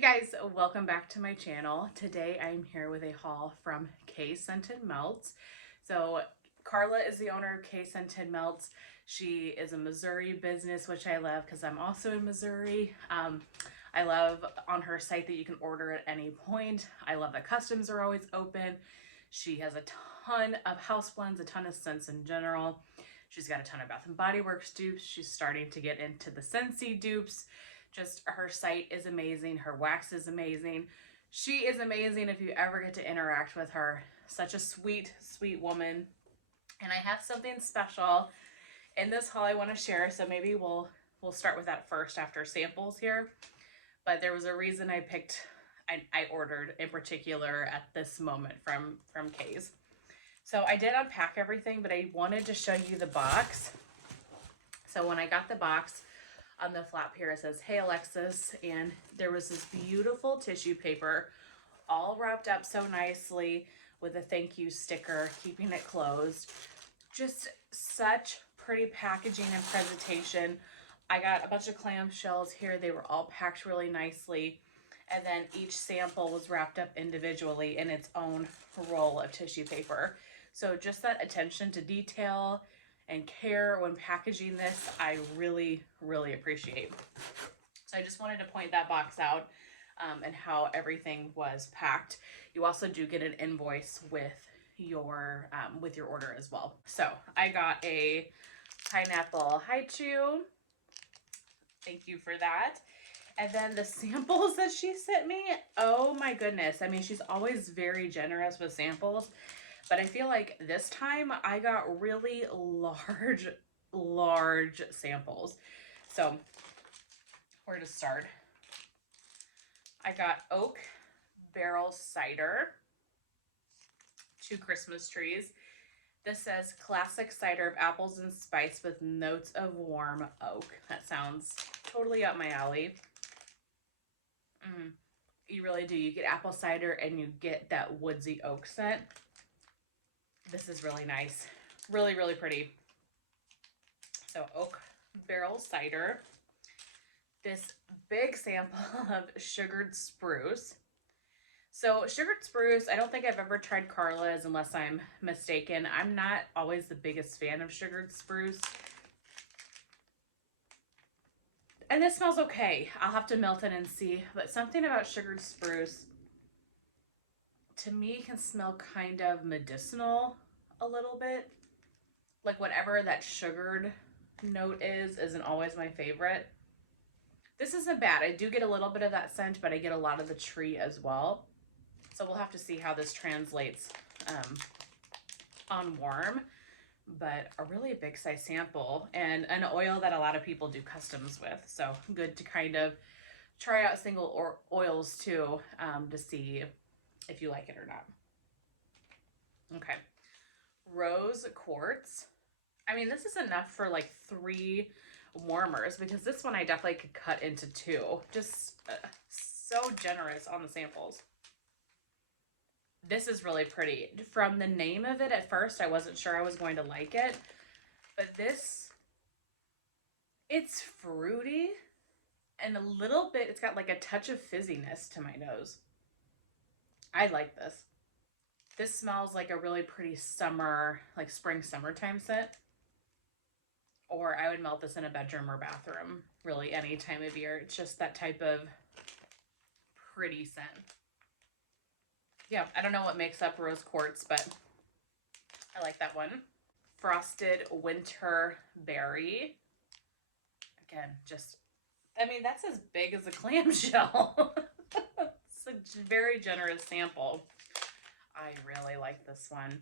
Hey guys, welcome back to my channel. Today I'm here with a haul from KAE Scented Melts. So Carla is the owner of KAE Scented Melts. She is a Missouri business, which I love because I'm also in Missouri. I love on her site that you can order at any point. I love that customs are always open. She has a ton of house blends, a ton of scents in general. She's got a ton of Bath & Body Works dupes. She's starting to get into the Scentsy dupes. Just her site is amazing. Her wax is amazing. She is amazing if you ever get to interact with her. Such a sweet, sweet woman. And I have something special in this haul I want to share. So maybe we'll start with that first after samples here. But there was a reason I ordered in particular at this moment from KAE's. So I did unpack everything, but I wanted to show you the box. So when I got the box, on the flap here it says, "Hey Alexis," and there was this beautiful tissue paper all wrapped up so nicely with a thank you sticker, keeping it closed. Just such pretty packaging and presentation. I got a bunch of clamshells here. They were all packed really nicely. And then each sample was wrapped up individually in its own roll of tissue paper. So just that attention to detail and care when packaging this, I really, really appreciate. So I just wanted to point that box out and how everything was packed. You also do get an invoice with your order as well. So I got a pineapple haichu. Thank you for that. And then the samples that she sent me, oh my goodness. I mean, she's always very generous with samples, but I feel like this time I got really large samples. So where to start? I got oak barrel cider, 2 Christmas trees. This says classic cider of apples and spice with notes of warm oak. That sounds totally up my alley. You really do. You get apple cider and you get that woodsy oak scent. This is really nice. Really, really pretty. So oak barrel cider. This big sample of sugared spruce. So sugared spruce, I don't think I've ever tried Carla's unless I'm mistaken. I'm not always the biggest fan of sugared spruce. And this smells okay. I'll have to melt it and see. But something about sugared spruce, to me, can smell kind of medicinal a little bit. Like whatever that sugared note isn't always my favorite. This isn't bad. I do get a little bit of that scent, but I get a lot of the tree as well. So we'll have to see how this translates on warm. But a really big size sample and an oil that a lot of people do customs with. So good to kind of try out single oils too, to see if you like it or not. Okay. Rose quartz. I mean, this is enough for like 3 warmers because this one I definitely could cut into 2. Just so generous on the samples. This is really pretty. From the name of it, at first I wasn't sure I was going to like it, but this, it's fruity and a little bit, it's got like a touch of fizziness to my nose. I like this. This smells like a really pretty summer, like spring, summertime scent. Or I would melt this in a bedroom or bathroom, really any time of year. It's just that type of pretty scent. Yeah, I don't know what makes up rose quartz, but I like that one. Frosted winter berry. Again, just, I mean, that's as big as a clamshell. It's a very generous sample. I really like this one.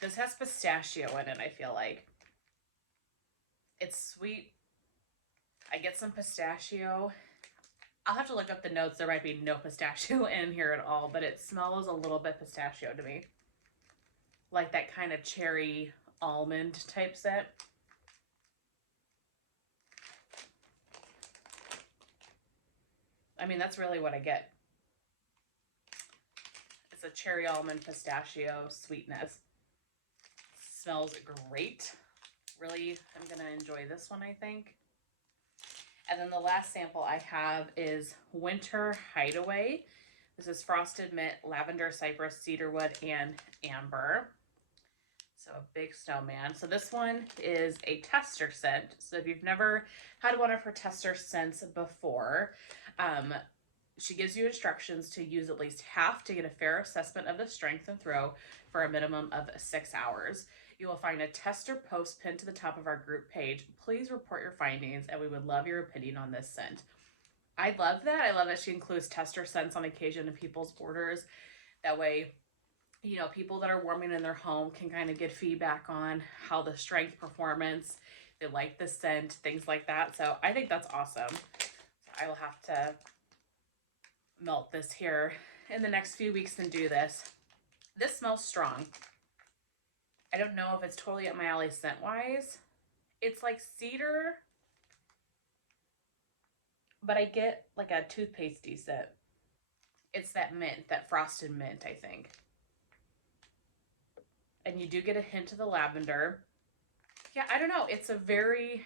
This has pistachio in it, I feel like. It's sweet. I get some pistachio. I'll have to look up the notes. There might be no pistachio in here at all, but it smells a little bit pistachio to me. Like that kind of cherry almond type scent. I mean, that's really what I get. It's a cherry almond pistachio sweetness. Smells great. Really, I'm gonna enjoy this one, I think. And then the last sample I have is Winter Hideaway. This is frosted mint, lavender, cypress, cedarwood, and amber. So a big snowman. So this one is a tester scent. So if you've never had one of her tester scents before, she gives you instructions to use at least half to get a fair assessment of the strength and throw for a minimum of 6 hours. You will find a tester post pinned to the top of our group page. Please report your findings, and we would love your opinion on this scent. I love that. I love that she includes tester scents on occasion in people's orders. That way, you know, people that are warming in their home can kind of get feedback on how the strength, performance, they like the scent, things like that. So I think that's awesome. So I will have to melt this here in the next few weeks and do this. This smells strong. I don't know if it's totally up my alley scent-wise. It's like cedar, but I get like a toothpastey scent. It's that mint, that frosted mint, I think. And you do get a hint of the lavender. Yeah, I don't know. It's a very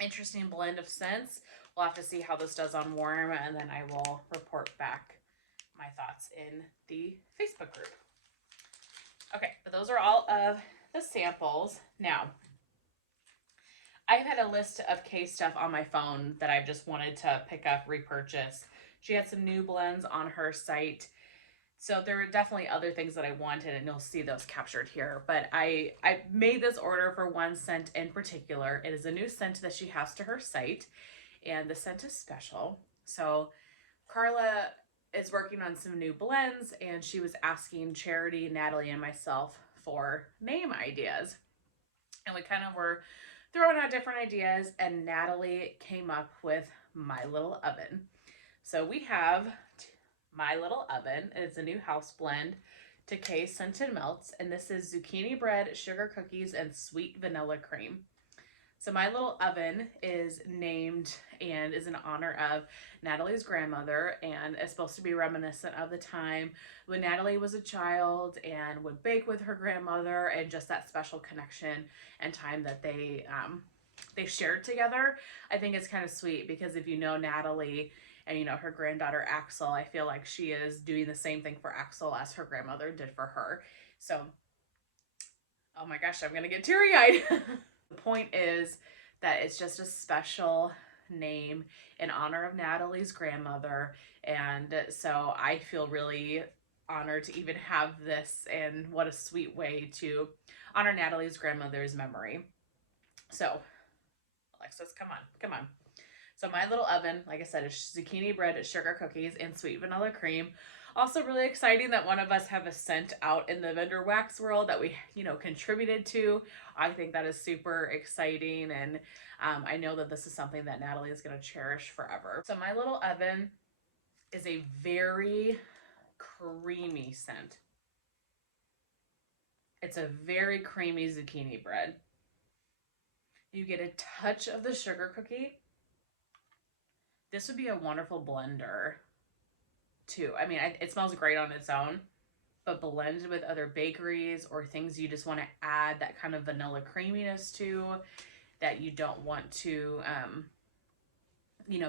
interesting blend of scents. We'll have to see how this does on warm, and then I will report back my thoughts in the Facebook group. Okay, but those are all of the samples. Now, I've had a list of KAE stuff on my phone that I've just wanted to pick up, repurchase. She had some new blends on her site. So there were definitely other things that I wanted, and you'll see those captured here. But I made this order for one scent in particular. It is a new scent that she has to her site, and the scent is special. So Carla is working on some new blends, and she was asking Charity, Natalie, and myself for name ideas. And we kind of were throwing out different ideas, and Natalie came up with My Little Oven. So we have My Little Oven. It's a new house blend to KAE Scented Melts, and this is zucchini bread, sugar cookies, and sweet vanilla cream. So My Little Oven is named and is in honor of Natalie's grandmother, and is supposed to be reminiscent of the time when Natalie was a child and would bake with her grandmother, and just that special connection and time that they shared together. I think it's kind of sweet because if you know Natalie and you know her granddaughter Axel, I feel like she is doing the same thing for Axel as her grandmother did for her. So, oh my gosh, I'm gonna get teary-eyed. The point is that it's just a special name in honor of Natalie's grandmother, and so I feel really honored to even have this, and what a sweet way to honor Natalie's grandmother's memory. So, Alexis, come on. So My Little Oven, like I said, is zucchini bread, sugar cookies, and sweet vanilla cream. Also really exciting that one of us have a scent out in the vendor wax world that we, contributed to. I think that is super exciting, and I know that this is something that Natalie is going to cherish forever. So My Little Oven is a very creamy scent. It's a very creamy zucchini bread. You get a touch of the sugar cookie. This would be a wonderful blender too. I mean, it smells great on its own, but blended with other bakeries or things you just want to add that kind of vanilla creaminess to, that you don't want to,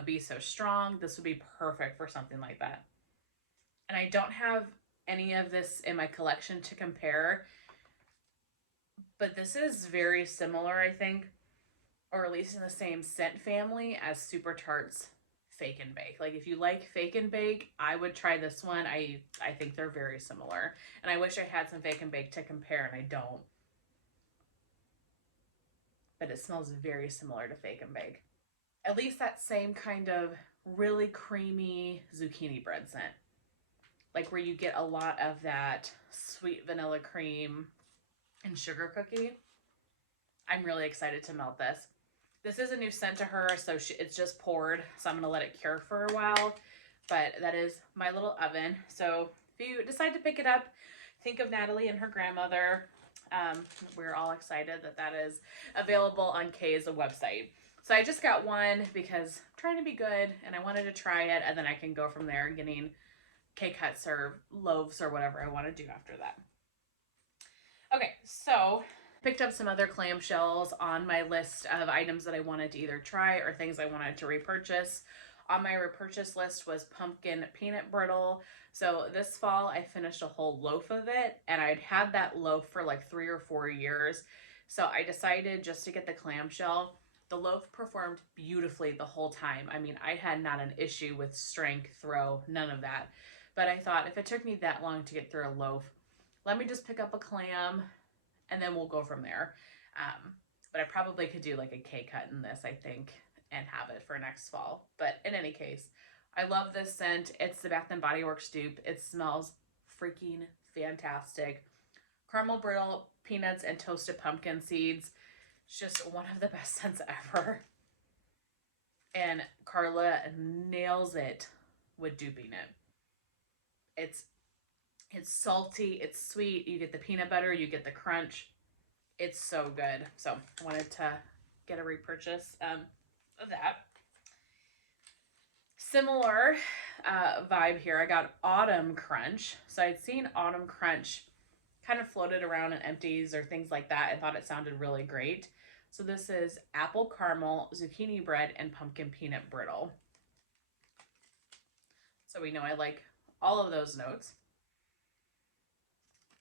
be so strong. This would be perfect for something like that. And I don't have any of this in my collection to compare, but this is very similar, I think, or at least in the same scent family as Super Tart's Fake and Bake. Like, if you like Fake and Bake, I would try this one. I think they're very similar. And I wish I had some Fake and Bake to compare, and I don't. But it smells very similar to Fake and Bake. At least that same kind of really creamy zucchini bread scent. Like where you get a lot of that sweet vanilla cream and sugar cookie. I'm really excited to melt this. This is a new scent to her, so it's just poured, so I'm going to let it cure for a while. But that is My Little Oven. So if you decide to pick it up, think of Natalie and her grandmother. We're all excited that that is available on KAE's website. So I just got one because I'm trying to be good, and I wanted to try it, and then I can go from there getting K-cuts or loaves or whatever I want to do after that. Okay, so Picked up some other clamshells on my list of items that I wanted to either try or things I wanted to repurchase. On my repurchase list was pumpkin peanut brittle. So this fall I finished a whole loaf of it, and I'd had that loaf for like 3 or 4 years. So I decided just to get the clamshell. The loaf performed beautifully the whole time. I mean, I had not an issue with strength, throw, none of that. But I thought if it took me that long to get through a loaf, let me just pick up a clam and then we'll go from there. But I probably could do like a K-cut in this, I think, and have it for next fall. But in any case, I love this scent. It's the Bath & Body Works dupe. It smells freaking fantastic. Caramel brittle, peanuts, and toasted pumpkin seeds. It's just one of the best scents ever. And Carla nails it with duping it. It's salty, it's sweet. You get the peanut butter, you get the crunch. It's so good. So I wanted to get a repurchase of that. Similar vibe here. I got Autumn Crunch. So I'd seen Autumn Crunch kind of floated around in empties or things like that and thought it sounded really great. So this is apple caramel, zucchini bread, and pumpkin peanut brittle. So we know I like all of those notes.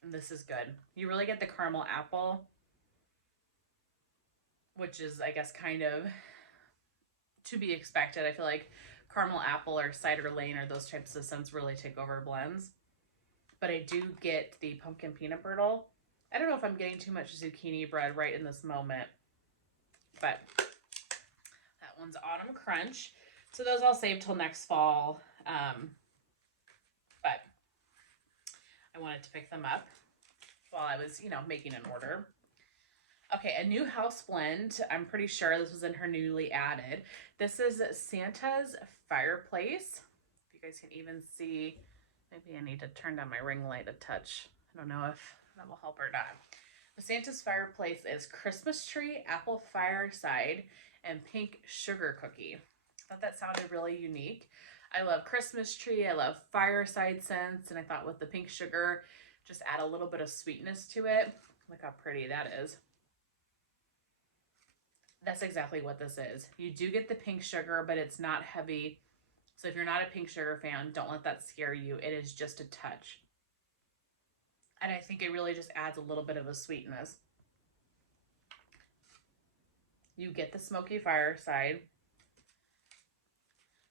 And this is good. You really get the caramel apple, which is, I guess, kind of to be expected. I feel like caramel apple or cider lane or those types of scents really take over blends. But I do get the pumpkin peanut brittle. I don't know if I'm getting too much zucchini bread right in this moment, but that one's Autumn Crunch. So those I'll save till next fall. But I wanted to pick them up while I was, making an order. Okay, a new house blend. I'm pretty sure this was in her newly added. This is Santa's Fireplace. If you guys can even see, maybe I need to turn down my ring light a touch. I don't know if that will help or not. The Santa's Fireplace is Christmas tree, apple fireside, and pink sugar cookie. I thought that sounded really unique. I love Christmas tree. I love fireside scents. And I thought with the pink sugar, just add a little bit of sweetness to it. Look how pretty that is. That's exactly what this is. You do get the pink sugar, but it's not heavy. So if you're not a pink sugar fan, don't let that scare you. It is just a touch. And I think it really just adds a little bit of a sweetness. You get the smoky fireside.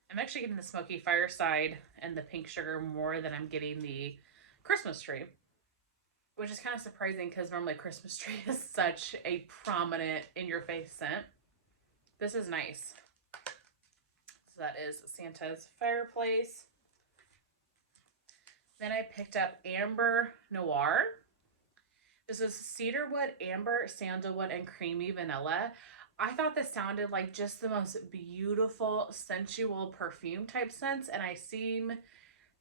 I'm actually getting the smoky fireside and the pink sugar more than I'm getting the Christmas tree, which is kind of surprising because normally Christmas tree is such a prominent in-your-face scent. This is nice. So that is Santa's Fireplace. Then I picked up Amber Noir. This is cedarwood, amber, sandalwood, and creamy vanilla. I thought this sounded like just the most beautiful, sensual perfume type scents, and I seem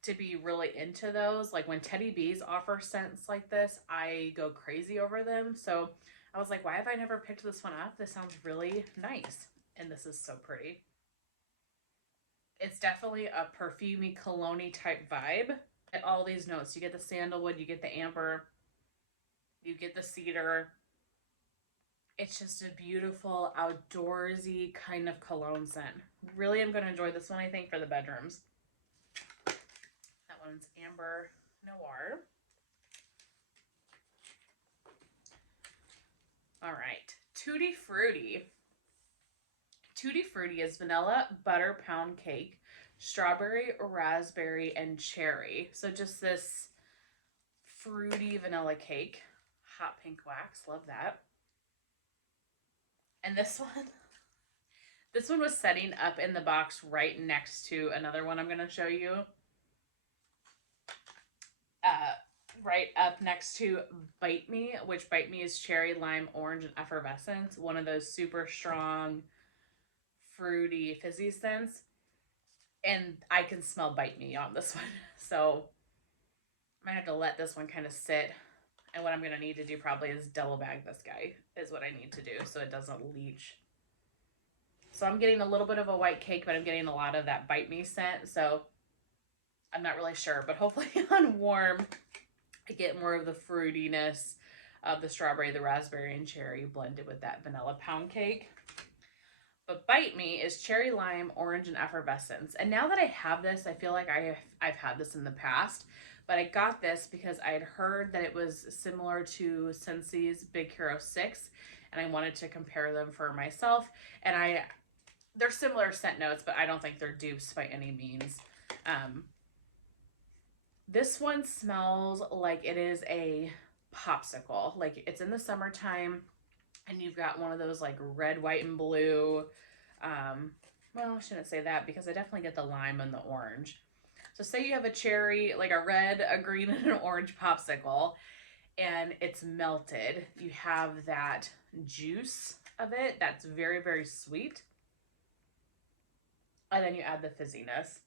to be really into those. Like when Teddy Bees offer scents like this, I go crazy over them. So I was like, why have I never picked this one up? This sounds really nice, and this is so pretty. It's definitely a perfumey, cologne-y type vibe. At all these notes, you get the sandalwood, you get the amber, you get the cedar. It's just a beautiful, outdoorsy kind of cologne scent. Really am going to enjoy this one, I think, for the bedrooms. That one's Amber Noir. All right, Tutti Frutti. Tutti Frutti is vanilla butter pound cake, strawberry, raspberry, and cherry. So just this fruity vanilla cake. Hot pink wax, love that. And this one was setting up in the box right next to another one I'm going to show you. Right up next to Bite Me, which Bite Me is cherry, lime, orange, and effervescence. One of those super strong, fruity, fizzy scents. And I can smell Bite Me on this one. So I might have to let this one kind of sit. And what I'm going to need to do probably is double bag this guy is what I need to do so it doesn't leach. So I'm getting a little bit of a white cake, but I'm getting a lot of that Bite Me scent. So I'm not really sure, but hopefully on warm, I get more of the fruitiness of the strawberry, the raspberry, and cherry blended with that vanilla pound cake. But Bite Me is cherry lime, orange, and effervescence. And now that I have this, I feel like I've had this in the past. But I got this because I had heard that it was similar to Scentsy's Big Hero 6. And I wanted to compare them for myself. And they're similar scent notes, but I don't think they're dupes by any means. This one smells like it is a popsicle. Like it's in the summertime. And you've got one of those like red, white, and blue. Well, I shouldn't say that because I definitely get the lime and the orange. So say you have a cherry, like a red, a green, and an orange popsicle, and it's melted. You have that juice of it that's very, very sweet. And then you add the fizziness.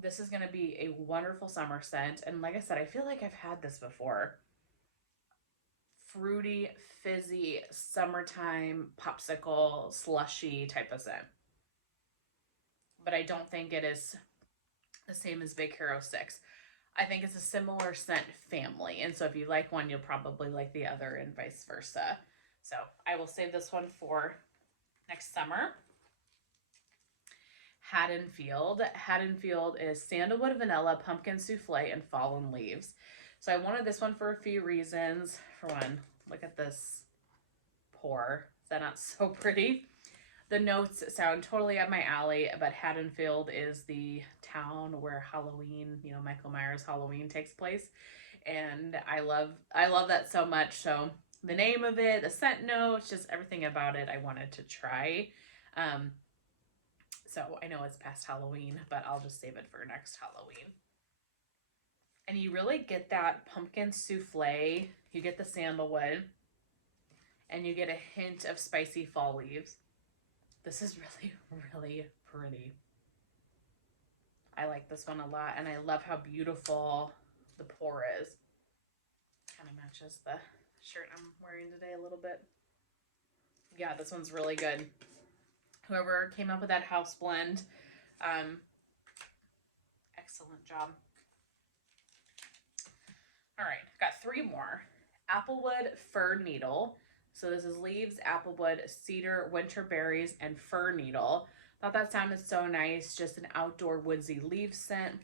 This is going to be a wonderful summer scent. And like I said, I feel like I've had this before. Fruity, fizzy, summertime, popsicle, slushy type of scent. But I don't think it is the same as Big Hero 6. I think it's a similar scent family. And so if you like one, you'll probably like the other and vice versa. So I will save this one for next summer. Hadenfield. Hadenfield is sandalwood, vanilla, pumpkin souffle, and fallen leaves. So I wanted this one for a few reasons. For one, look at this pour. Is that not so pretty? The notes sound totally up my alley, but Hadenfield is the town where Halloween, you know, Michael Myers' Halloween takes place. And I love that so much. So the name of it, the scent notes, just everything about it I wanted to try. So I know it's past Halloween, but I'll just save it for next Halloween. And you really get that pumpkin souffle. You get the sandalwood. And you get a hint of spicy fall leaves. This is really, really pretty. I like this one a lot. And I love how beautiful the pour is. Kind of matches the shirt I'm wearing today a little bit. Yeah, this one's really good. Whoever came up with that house blend, excellent job. All right, got 3 more. Applewood Fir Needle. So this is leaves, applewood, cedar, winter berries, and fir needle. Thought that sounded so nice. Just an outdoor woodsy leaf scent.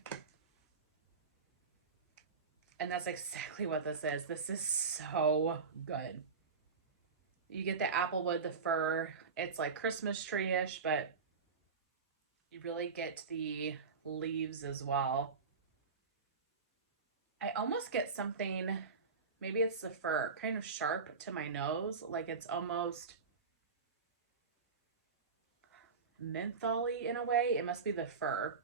And that's exactly what this is. This is so good. You get the applewood, the fir. It's like Christmas tree-ish, but you really get the leaves as well. I almost get something, maybe it's the fir, kind of sharp to my nose. Like it's almost mentholy in a way. It must be the fir.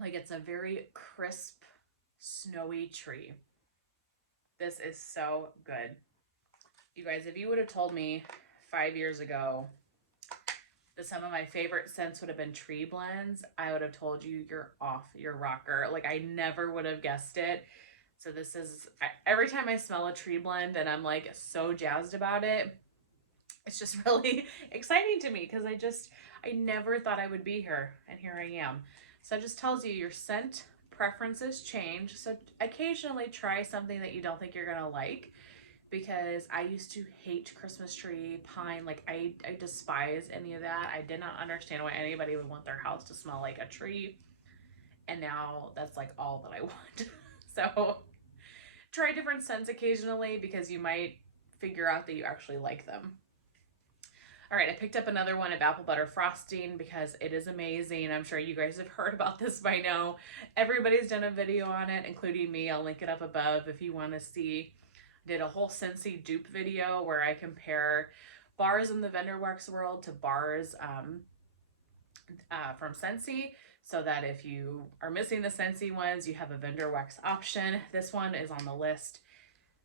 Like it's a very crisp, snowy tree. This is so good. You guys, if you would have told me 5 years ago that some of my favorite scents would have been tree blends, I would have told you you're off your rocker. Like I never would have guessed it. So this is, every time I smell a tree blend and I'm like so jazzed about it, it's just really exciting to me because I never thought I would be here, and here I am. So it just tells you your scent preferences change. So occasionally try something that you don't think you're gonna like, because I used to hate Christmas tree, pine. Like I despise any of that. I did not understand why anybody would want their house to smell like a tree. And now that's like all that I want. So try different scents occasionally because you might figure out that you actually like them. All right, I picked up another one of apple butter frosting because it is amazing. I'm sure you guys have heard about this by now. Everybody's done a video on it, including me. I'll link it up above if you want to see. Did a whole Scentsy dupe video where I compare bars in the vendor wax world to bars from Scentsy, so that if you are missing the Scentsy ones, you have a vendor wax option. This one is on the list.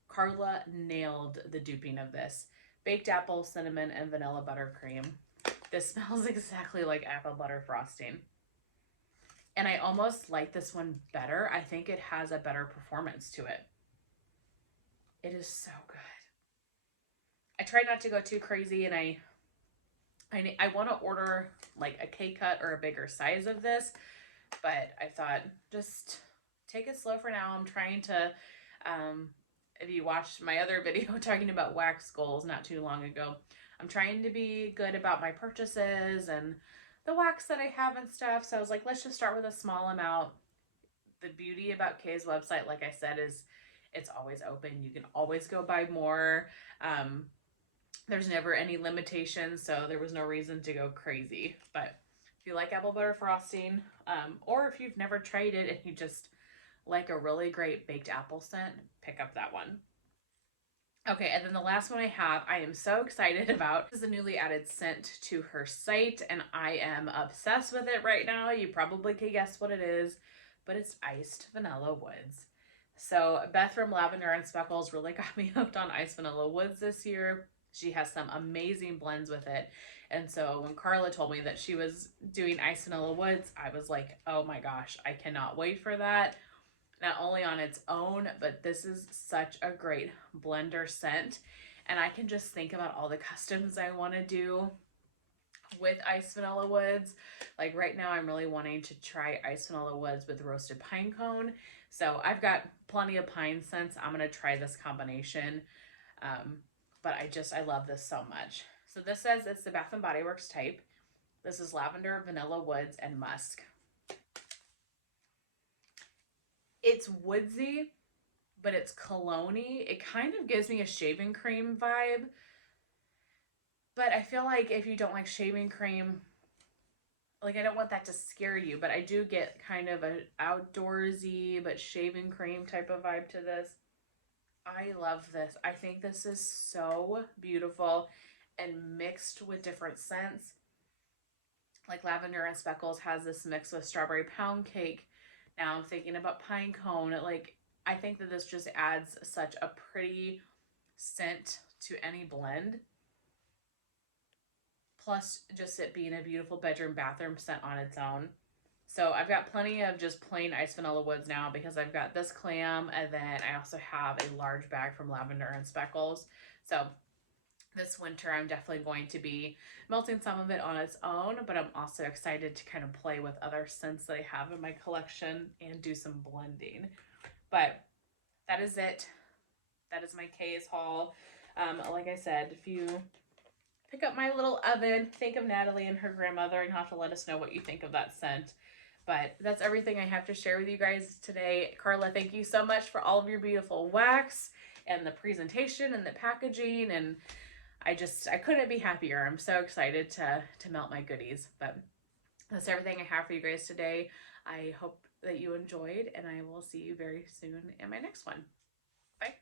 Carla nailed the duping of this. Baked apple, cinnamon, and vanilla buttercream. This smells exactly like apple butter frosting. And I almost like this one better. I think it has a better performance to it. It is so good. I try not to go too crazy, and I want to order like a K-cut or a bigger size of this, but I thought just take it slow for now. I'm trying to if you watched my other video talking about wax goals not too long ago, I'm trying to be good about my purchases and the wax that I have and stuff. So I was like, let's just start with a small amount. The beauty about KAE's website, like I said, is it's always open. You can always go buy more. There's never any limitations, so there was no reason to go crazy. But if you like apple butter frosting, or if you've never tried it and you just like a really great baked apple scent, pick up that one. Okay, and then the last one I am so excited about is the newly added scent to her site, and I am obsessed with it right now. You probably can guess what it is, but it's iced vanilla woods. So Beth from Lavender and Speckles really got me hooked on iced vanilla woods this year. She has some amazing blends with it. And so when Carla told me that she was doing iced vanilla woods, I was like, oh my gosh, I cannot wait for that. Not only on its own, but this is such a great blender scent. And I can just think about all the customs I want to do with iced vanilla woods. Like right now, I'm really wanting to try iced vanilla woods with roasted pine cone. So I've got plenty of pine scents. I'm going to try this combination. But I love this so much. So this says it's the Bath & Body Works type. This is lavender, vanilla woods, and musk. It's woodsy, but it's cologne-y. It kind of gives me a shaving cream vibe. But I feel like if you don't like shaving cream, like I don't want that to scare you, but I do get kind of an outdoorsy but shaving cream type of vibe to this. I love this. I think this is so beautiful and mixed with different scents. Like Lavender and Speckles has this mix with strawberry pound cake. Now I'm thinking about pine cone. Like, I think that this just adds such a pretty scent to any blend. Plus just it being a beautiful bedroom bathroom scent on its own. So I've got plenty of just plain iced vanilla woods now because I've got this clam, and then I also have a large bag from Lavender and Speckles. So this winter I'm definitely going to be melting some of it on its own, but I'm also excited to kind of play with other scents that I have in my collection and do some blending. But that is it. That is my KAE's haul. Like I said, if you pick up my little oven, think of Natalie and her grandmother, and have to let us know what you think of that scent. But that's everything I have to share with you guys today. Carla, thank you so much for all of your beautiful wax and the presentation and the packaging, and I couldn't be happier. I'm so excited to melt my goodies. But that's everything I have for you guys today. I hope that you enjoyed, and I will see you very soon in my next one. Bye.